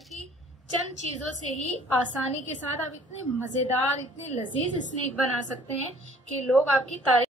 बल्कि चंद चीजों से ही आसानी के साथ आप इतने मजेदार, इतने लजीज स्नैक बना सकते हैं कि लोग आपकी तारीफ।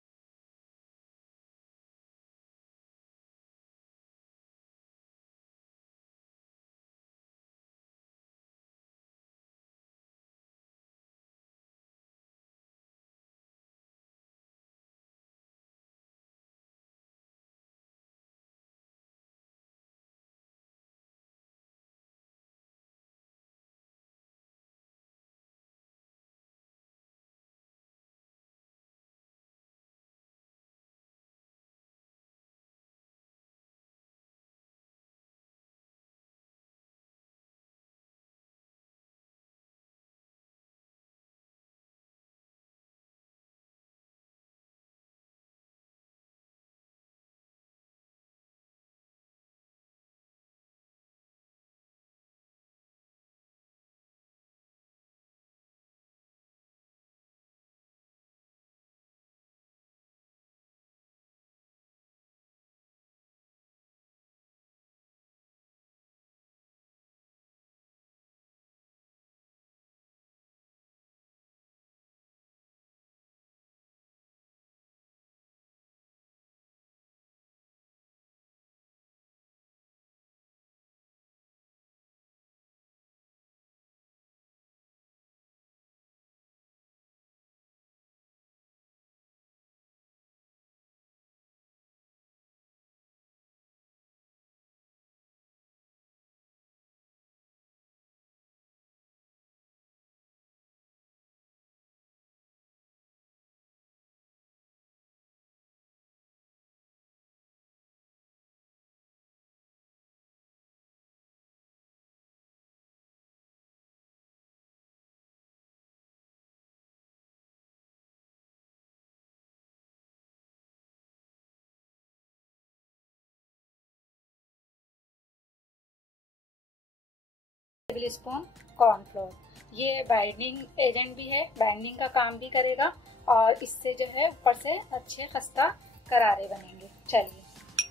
टेबल स्पून कॉर्नफ्लोर, ये बाइंडिंग एजेंट भी है, बाइंडिंग का काम भी करेगा और इससे जो है ऊपर से अच्छे खस्ता करारे बनेंगे। चलिए,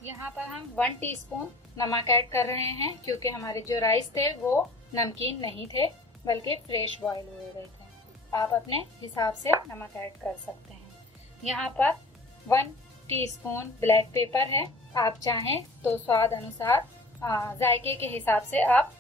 यहाँ पर हम 1 टीस्पून नमक ऐड कर रहे हैं क्योंकि हमारे जो राइस थे वो नमकीन नहीं थे बल्कि फ्रेश बॉयल हुए हुए थे। आप अपने हिसाब से नमक ऐड कर सकते हैं। यहाँ पर 1 टीस्पून ब्लैक पेपर है, आप चाहें तो स्वाद अनुसार जायके के हिसाब से आप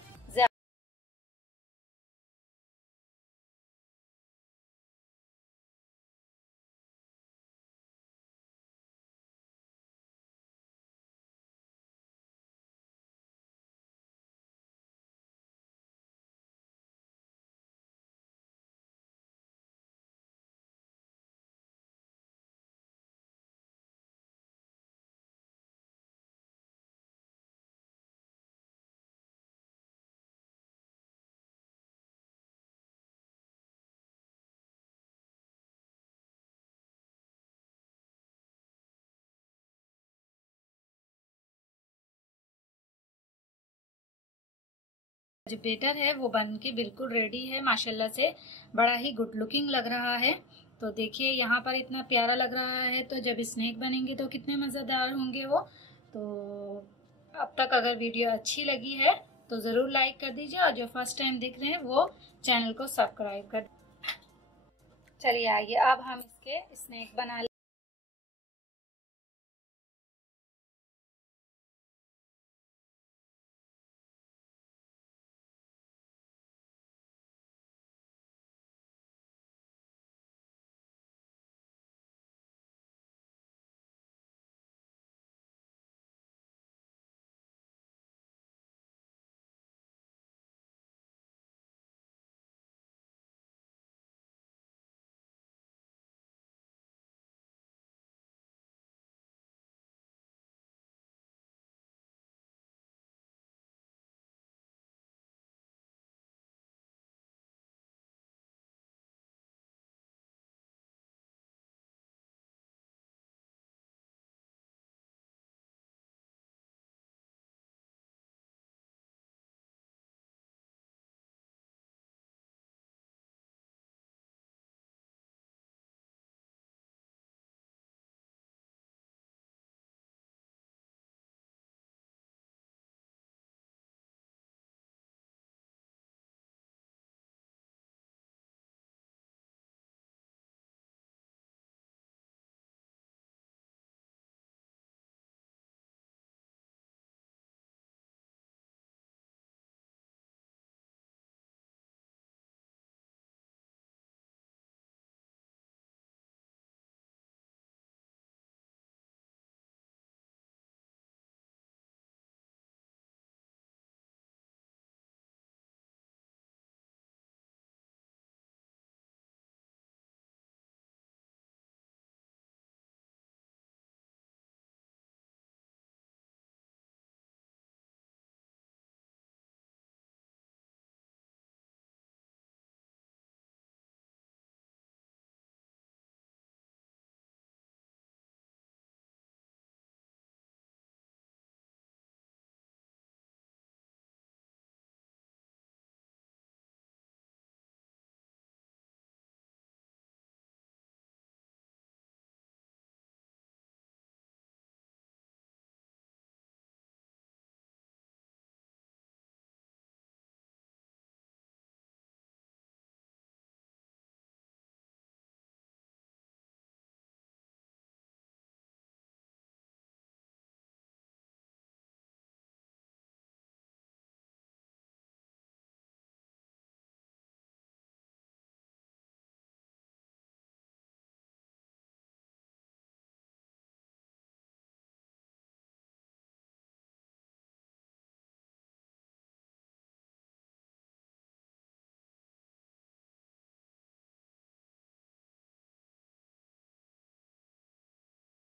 जो बेटर है वो बन के बिल्कुल रेडी है, माशाल्लाह से बड़ा ही गुड लुकिंग लग रहा है। तो देखिए यहाँ पर इतना प्यारा लग रहा है, तो जब स्नैक बनेंगे तो कितने मज़ेदार होंगे वो। तो अब तक अगर वीडियो अच्छी लगी है तो ज़रूर लाइक कर दीजिए और जो फर्स्ट टाइम देख रहे हैं वो चैनल को सब्सक्राइब कर। चलिए आइए अब हम इसके स्नैक बना